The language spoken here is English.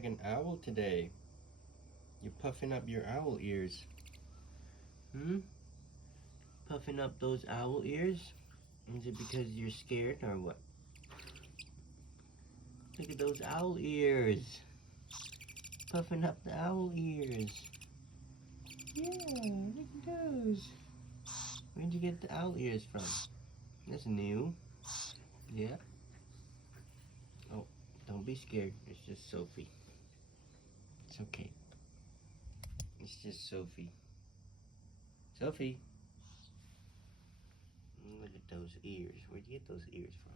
like an owl today. You're puffing up your owl ears. Puffing up those owl ears? Is it because you're scared or what? Look at those owl ears. Puffing up the owl ears. Yeah, look at those. Where'd you get the owl ears from? That's new. Yeah. Oh, don't be scared. It's just Sophie. It's okay. It's just Sophie. Sophie. Look at those ears. Where'd you get those ears from?